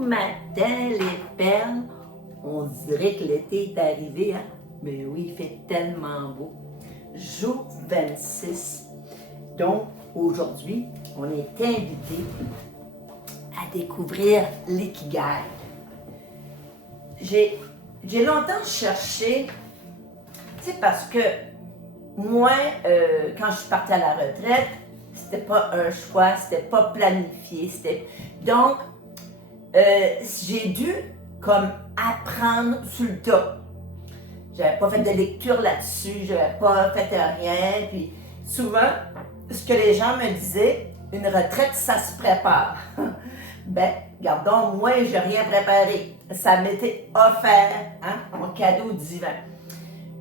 matin, les perles. On dirait que l'été est arrivé, hein? Mais oui, il fait tellement beau. Jour 26. Donc, aujourd'hui, on est invité à découvrir l'ikigai. J'ai longtemps cherché, c'est parce que moi, quand je suis partie à la retraite, c'était pas un choix, c'était pas planifié. Donc, j'ai dû comme apprendre sur le tas. J'avais pas fait de lecture là-dessus, j'avais pas fait rien. Puis souvent, ce que les gens me disaient, une retraite, ça se prépare. Ben, gardons, moi, j'ai rien préparé. Ça m'était offert, hein, mon cadeau divin.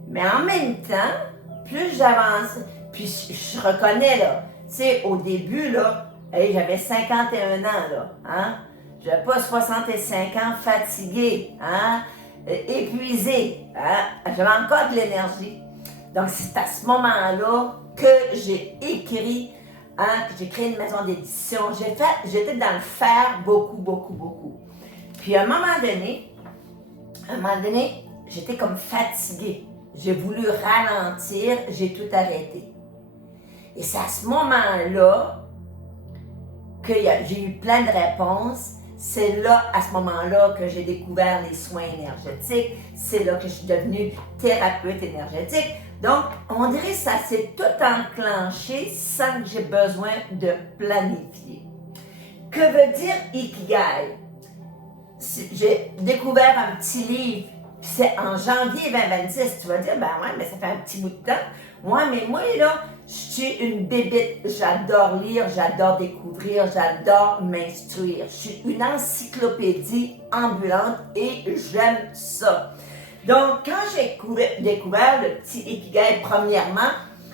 Mais en même temps, plus j'avance, puis je reconnais, là, tu sais, au début, là, hey, j'avais 51 ans, là, hein? J'avais pas 65 ans fatigué, hein? Épuisé, hein? J'avais encore de l'énergie. Donc, c'est à ce moment-là que j'ai écrit, hein, que j'ai créé une maison d'édition. J'étais dans le faire beaucoup. Puis à un moment donné, j'étais comme fatiguée. J'ai voulu ralentir, j'ai tout arrêté. Et c'est à ce moment-là que j'ai eu plein de réponses. C'est là, à ce moment-là, que j'ai découvert les soins énergétiques. C'est là que je suis devenue thérapeute énergétique. Donc, on dirait que ça s'est tout enclenché sans que j'ai besoin de planifier. Que veut dire Ikigai? J'ai découvert un petit livre, c'est en janvier 2026. Tu vas dire, ben ouais, mais ça fait un petit bout de temps. Ouais, mais moi, là, je suis une bébête. J'adore lire, j'adore découvrir, j'adore m'instruire. Je suis une encyclopédie ambulante et j'aime ça. Donc, quand j'ai découvert le petit Ikigai, premièrement,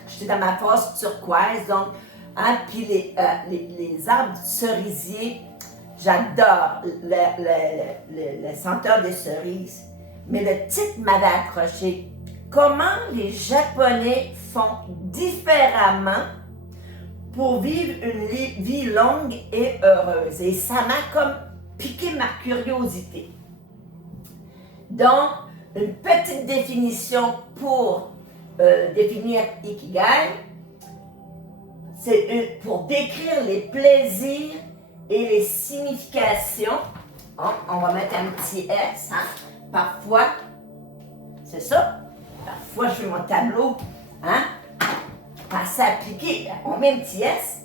j'étais dans ma phase turquoise, donc, hein, puis les arbres cerisiers, j'adore le senteur des cerises. Mais le titre m'avait accroché. Comment les Japonais font différemment pour vivre une vie longue et heureuse. Et ça m'a comme piqué ma curiosité. Donc, une petite définition pour définir Ikigai, c'est pour décrire les plaisirs et les significations. On va mettre un petit S, hein? Parfois, c'est ça. Parfois, je fais mon tableau, hein? À s'appliquer, on met un petit S,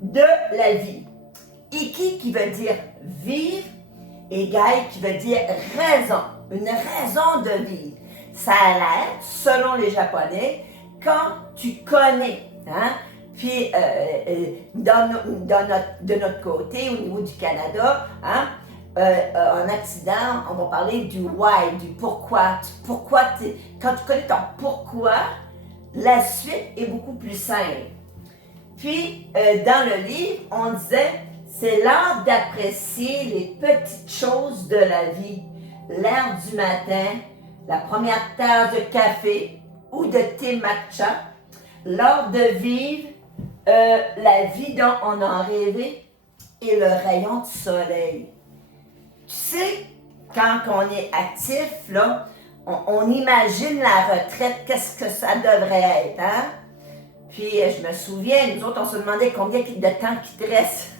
de la vie. Iki qui veut dire vivre, et gai qui veut dire raison, une raison de vivre. Ça a l'air, selon les Japonais, quand tu connais, hein? Puis, de notre côté, au niveau du Canada, hein? En Occident, on va parler du why, du pourquoi. Quand tu connais ton pourquoi, la suite est beaucoup plus simple. Puis, dans le livre, on disait, c'est l'art d'apprécier les petites choses de la vie. L'air du matin, la première tasse de café ou de thé matcha, l'art de vivre la vie dont on a rêvé et le rayon du soleil. Tu sais, quand on est actif, là, on imagine la retraite, qu'est-ce que ça devrait être, hein? Puis je me souviens, nous autres, on se demandait combien de temps qu'il te reste.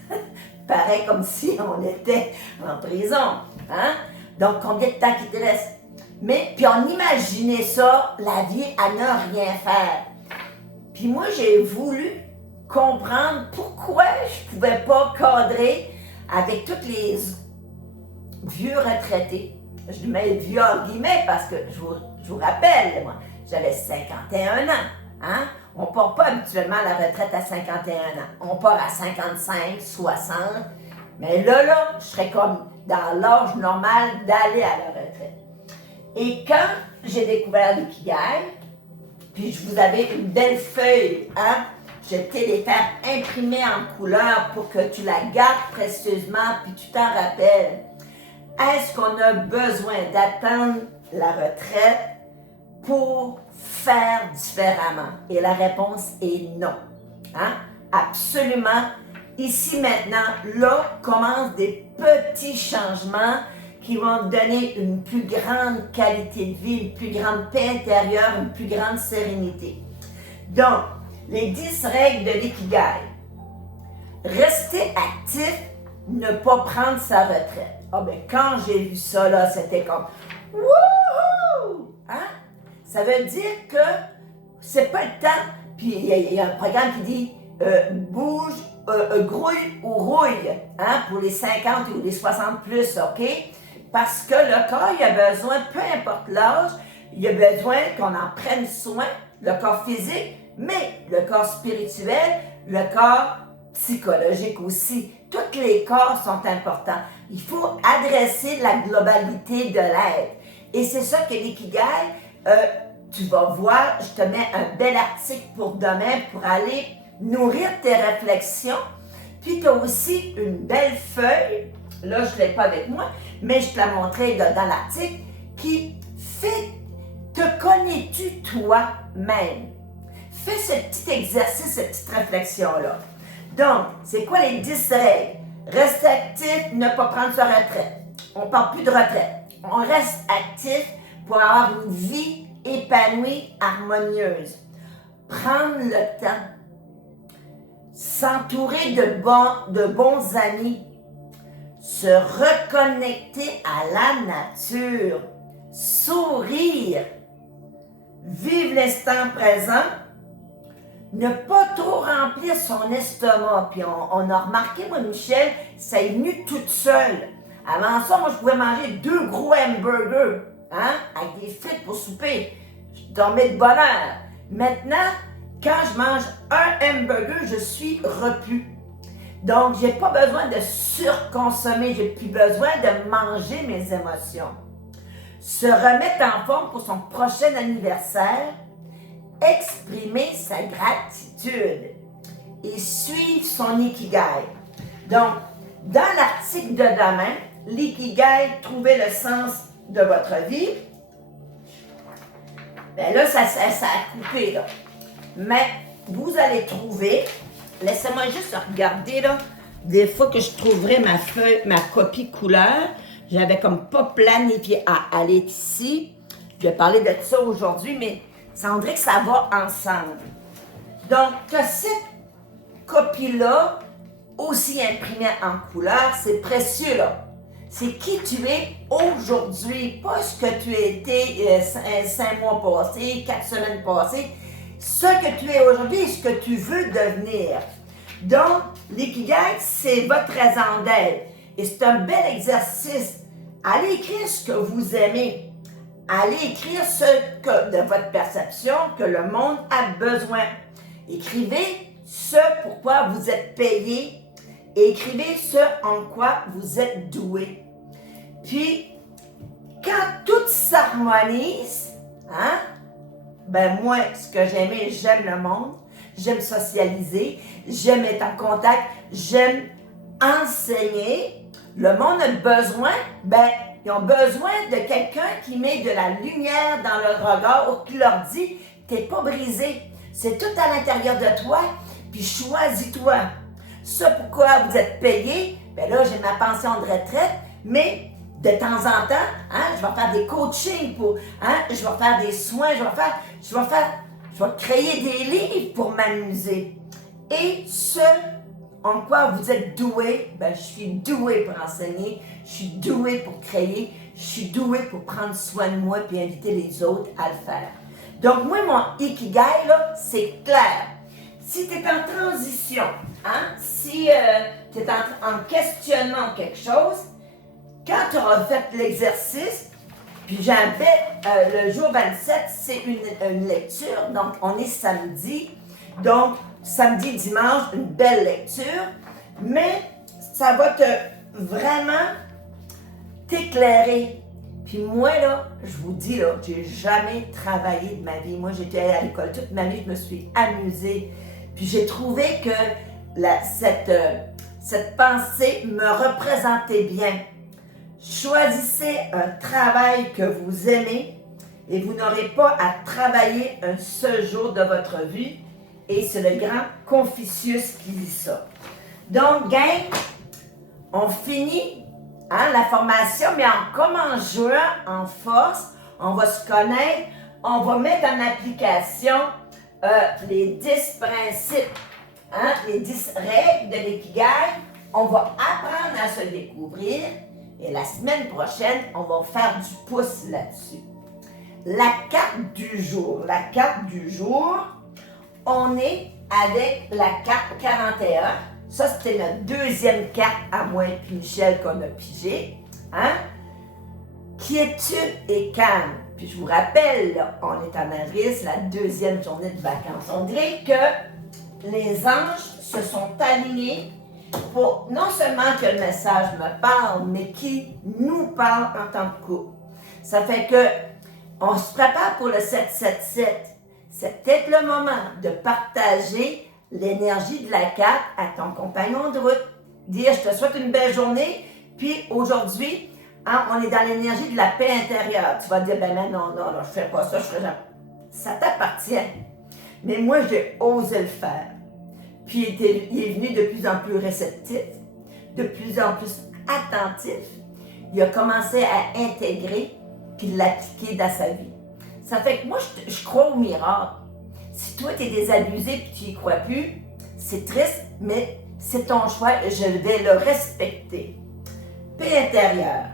Pareil comme si on était en prison, hein? Donc, combien de temps qu'il te reste? Mais, puis on imaginait ça, la vie à ne rien faire. Puis moi, j'ai voulu comprendre pourquoi je ne pouvais pas cadrer avec tous les vieux retraités. Je mets vieux en guillemets parce que je vous rappelle, moi, j'avais 51 ans. Hein? On ne part pas habituellement à la retraite à 51 ans. On part à 55, 60. Mais là, je serais comme dans l'âge normal d'aller à la retraite. Et quand j'ai découvert l'ikigai, puis je vous avais une belle feuille, hein? J'étais les faire imprimer en couleur pour que tu la gardes précieusement puis tu t'en rappelles. Est-ce qu'on a besoin d'attendre la retraite pour faire différemment? Et la réponse est non. Hein? Absolument ici maintenant, là, commencent des petits changements qui vont te donner une plus grande qualité de vie, une plus grande paix intérieure, une plus grande sérénité. Donc, les 10 règles de l'ikigai. Rester actif, ne pas prendre sa retraite. Ah ben quand j'ai vu ça là, c'était comme wouhou! Hein? Ça veut dire que c'est pas le temps. Puis il y a un programme qui dit bouge, grouille ou rouille, hein, pour les 50 ou les 60 plus, OK? Parce que le corps, il a besoin, peu importe l'âge, il a besoin qu'on en prenne soin, le corps physique, mais le corps spirituel, le corps psychologique aussi. Tous les corps sont importants. Il faut adresser la globalité de l'être. Et c'est ça que l'ikigai, tu vas voir, je te mets un bel article pour demain pour aller nourrir tes réflexions. Puis tu as aussi une belle feuille, là je ne l'ai pas avec moi, mais je te l'ai montré dans l'article, qui fait, te connais-tu toi-même? Fais ce petit exercice, cette petite réflexion-là. Donc, c'est quoi les 10 règles? Reste actif, ne pas prendre sa retraite. On ne parle plus de retraite. On reste actif pour avoir une vie épanouie, harmonieuse. Prendre le temps. S'entourer de bons amis. Se reconnecter à la nature. Sourire. Vivre l'instant présent. Ne pas trop remplir son estomac. Puis on a remarqué, moi, Michel, ça est venu toute seule. Avant ça, moi, je pouvais manger 2 gros hamburgers, hein, avec des frites pour souper. Je dormais de bonne heure. Maintenant, quand je mange un hamburger, je suis repu. Donc, j'ai pas besoin de surconsommer. J'ai plus besoin de manger mes émotions. Se remettre en forme pour son prochain anniversaire. Exprimer sa gratitude et suivre son ikigai. Donc, dans l'article de demain, l'ikigai, trouver le sens de votre vie. Bien là, ça a coupé, là. Mais vous allez trouver, laissez-moi juste regarder, là, des fois que je trouverai ma feuille, ma copie couleur. J'avais comme pas planifié à aller ici. Je vais parler de ça aujourd'hui, mais ça dirait que ça va ensemble. Donc, tu as cette copie-là, aussi imprimée en couleur, c'est précieux, là. C'est qui tu es aujourd'hui, pas ce que tu as été 5 mois passés, 4 semaines passées. Ce que tu es aujourd'hui et ce que tu veux devenir. Donc, l'ikigai, c'est votre raison d'être. Et c'est un bel exercice. Allez écrire ce que vous aimez. Allez écrire ce que, de votre perception, que le monde a besoin. Écrivez ce pourquoi vous êtes payé. Et écrivez ce en quoi vous êtes doué. Puis, quand tout s'harmonise, hein, ben moi, ce que j'aime le monde, j'aime socialiser, j'aime être en contact, j'aime enseigner. Le monde a besoin, ben, ils ont besoin de quelqu'un qui met de la lumière dans leur regard ou qui leur dit « t'es pas brisé, c'est tout à l'intérieur de toi, puis choisis-toi ». Ça, pourquoi vous êtes payé? Ben là, j'ai ma pension de retraite, mais de temps en temps, hein, je vais faire des coachings pour, hein, je vais faire des soins, je vais créer des livres pour m'amuser. Et ce en quoi vous êtes doué, ben je suis doué pour enseigner, je suis doué pour créer, je suis doué pour prendre soin de moi et inviter les autres à le faire. Donc moi, mon ikigai, là, c'est clair. Si tu es en transition, hein, si tu es en questionnement quelque chose, quand tu auras fait l'exercice, puis j'avais le jour 27, c'est une lecture, donc on est samedi, donc samedi, dimanche, une belle lecture, mais ça va te vraiment t'éclairer. Puis moi, là, je vous dis, là, j'ai jamais travaillé de ma vie. Moi, j'étais allée à l'école toute ma vie, je me suis amusée. Puis j'ai trouvé que cette pensée me représentait bien. Choisissez un travail que vous aimez et vous n'aurez pas à travailler un seul jour de votre vie. Et c'est le grand Confucius qui dit ça. Donc, gang, on finit la formation, mais on commence juin en force. On va se connaître. On va mettre en application les 10 principes, les 10 règles de l'ikigai. On va apprendre à se découvrir. Et la semaine prochaine, on va faire du pouce là-dessus. La carte du jour. La carte du jour, on est avec la carte 41. Ça, c'était notre deuxième carte à moi et Michel qu'on a pigé. Quiétude et calme. Puis je vous rappelle, là, on est en avril, c'est la deuxième journée de vacances. On dirait que les anges se sont alignés pour non seulement que le message me parle, mais qui nous parle en tant que couple. Ça fait que on se prépare pour le 777. C'est peut-être le moment de partager l'énergie de la carte à ton compagnon de route. Dire, je te souhaite une belle journée, puis aujourd'hui, on est dans l'énergie de la paix intérieure. Tu vas dire, ben non, je ne fais pas ça, je ferai jamais. Ça t'appartient. Mais moi, j'ai osé le faire. Puis il est venu de plus en plus réceptif, de plus en plus attentif. Il a commencé à intégrer puis l'appliquer dans sa vie. Ça fait que moi, je crois au miracle. Si toi, tu es désabusé et tu n'y crois plus, c'est triste, mais c'est ton choix et je vais le respecter. Paix intérieure.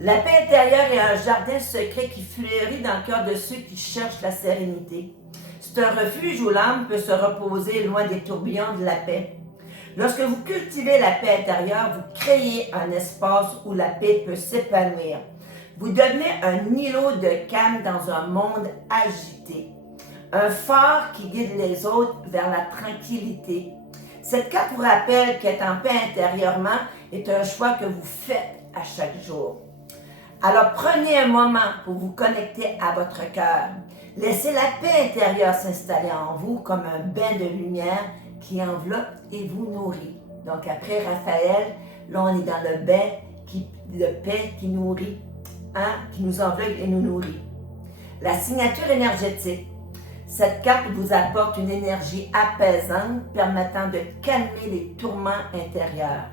La paix intérieure est un jardin secret qui fleurit dans le cœur de ceux qui cherchent la sérénité. C'est un refuge où l'âme peut se reposer loin des tourbillons de la paix. Lorsque vous cultivez la paix intérieure, vous créez un espace où la paix peut s'épanouir. Vous devenez un îlot de calme dans un monde agité. Un phare qui guide les autres vers la tranquillité. Cette carte vous rappelle qu'être en paix intérieurement est un choix que vous faites à chaque jour. Alors prenez un moment pour vous connecter à votre cœur. Laissez la paix intérieure s'installer en vous comme un bain de lumière qui enveloppe et vous nourrit. Donc après Raphaël, là on est dans le bain de paix qui nourrit, qui nous enveloppe et nous nourrit. La signature énergétique. Cette carte vous apporte une énergie apaisante permettant de calmer les tourments intérieurs.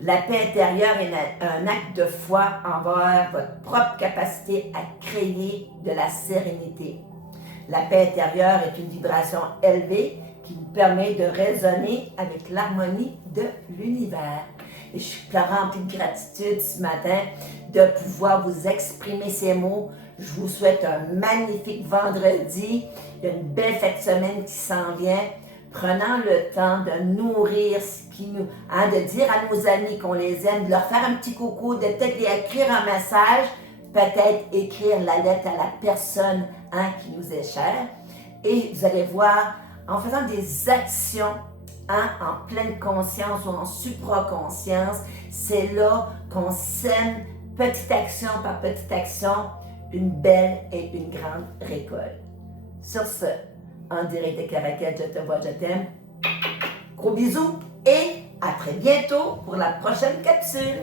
La paix intérieure est un acte de foi envers votre propre capacité à créer de la sérénité. La paix intérieure est une vibration élevée qui vous permet de résonner avec l'harmonie de l'univers. Et je suis plein remplie de gratitude ce matin de pouvoir vous exprimer ces mots. Je vous souhaite un magnifique vendredi. Il y a une belle fête de semaine qui s'en vient. Prenant le temps de nourrir ce qui nous... de dire à nos amis qu'on les aime, de leur faire un petit coucou, de peut-être écrire un message, peut-être écrire la lettre à la personne qui nous est chère. Et vous allez voir, en faisant des actions en pleine conscience ou en supraconscience, c'est là qu'on sème petite action par petite action une belle et une grande récolte. Sur ce, en direct de Caracal, je te vois, je t'aime. Gros bisous et à très bientôt pour la prochaine capsule.